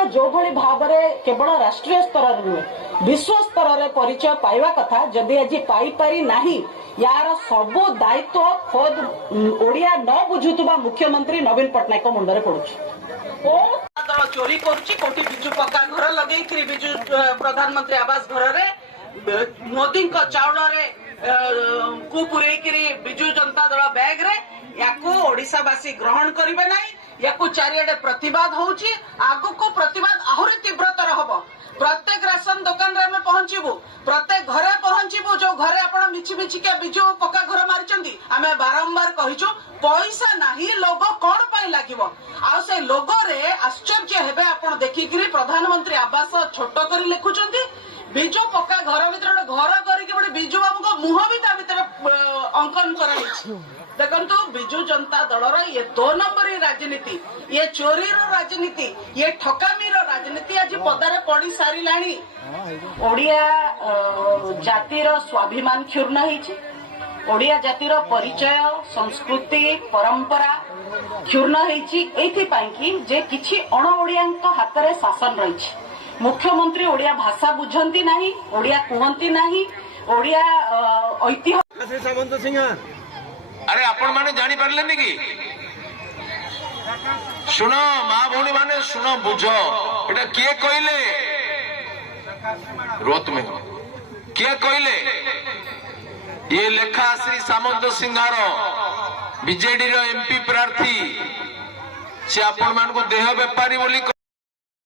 ओडिशा जो भली भाव में केवल राष्ट्रीय स्तर नुहे विश्व स्तर में परिचय पाइबा कथा जदि आज पाई नाही यार सबु दायित्व खुद ओडिया न बुझुवा मुख्यमंत्री नवीन पट्टनायक मुंडे पड़ुछि। दल चोरी करोटी बिजु पक्का घर लगे बिजु प्रधानमंत्री आवास घर में मोदी चाउल को पुरेकरी बिजु जनता दल बैग रे याकू ओडिशावासी ग्रहण करिवे नाही याकू चारिआडे प्रतिवाद होउची आगु को प्रतिवाद आहुरी तीव्रतर हबो। प्रत्येक राशन दुकान रे में पहुंचीबू प्रत्येक घरे पहुंचीबू जो घरे आपण मिछि मिछि के बिजु पक्का घर मारिचंदी आमे बारंबार कहिचो पैसा नाही लोगो कोन पय लागिवो आ से लोगो रे आश्चर्य हेबे आपण देखिकरी प्रधानमंत्री आवास छोट करी लिखुचंदी बिजु पक्का घर भीतर घर करके बड़े बिजु बाबू को मुह भी ता भीतर अंकन कराई देखंतु बिजु जनता दलर ये 2 नंबरी राजनीति ये चोरी राजनीति ये ठकामी राजनीति आज पदारे पड़ी सारी लाणी ओडिया जातिर स्वाभिमान क्षुर्ण होईछि ओडिया जातिर परिचय संस्कृति परंपरा क्षुर्ण होईछि एथि पई कि जे किछि अण ओडियांक हाथ रे शासन रहिछि मुख्यमंत्री ओडिया भाषा बुझंती नाही ओडिया कहंती नाही ओडिया ऐतिहासिक सामंत सिंह अरे आपण माने जानी पारलेनी कि सुनो माँ भौणी माने सुनो बुझ एटा किए कहले रोत में किए कहले ये लेखा श्री सामंत सिंहार बीजेडी रो एमपी प्रार्थी से आपण मान को देह बेपारी बोली